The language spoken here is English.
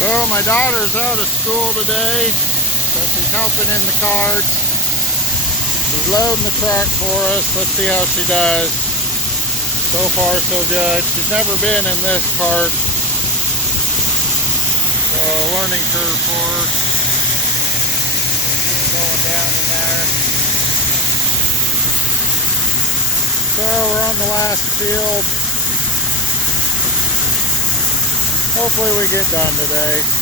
So my daughter's out of school today, so she's helping in the carts. She's loading the truck for us. Let's see how she does. So far so good. She's never been in this cart, so learning curve for her. She's going down in there. So we're on the last field. Hopefully we get done today.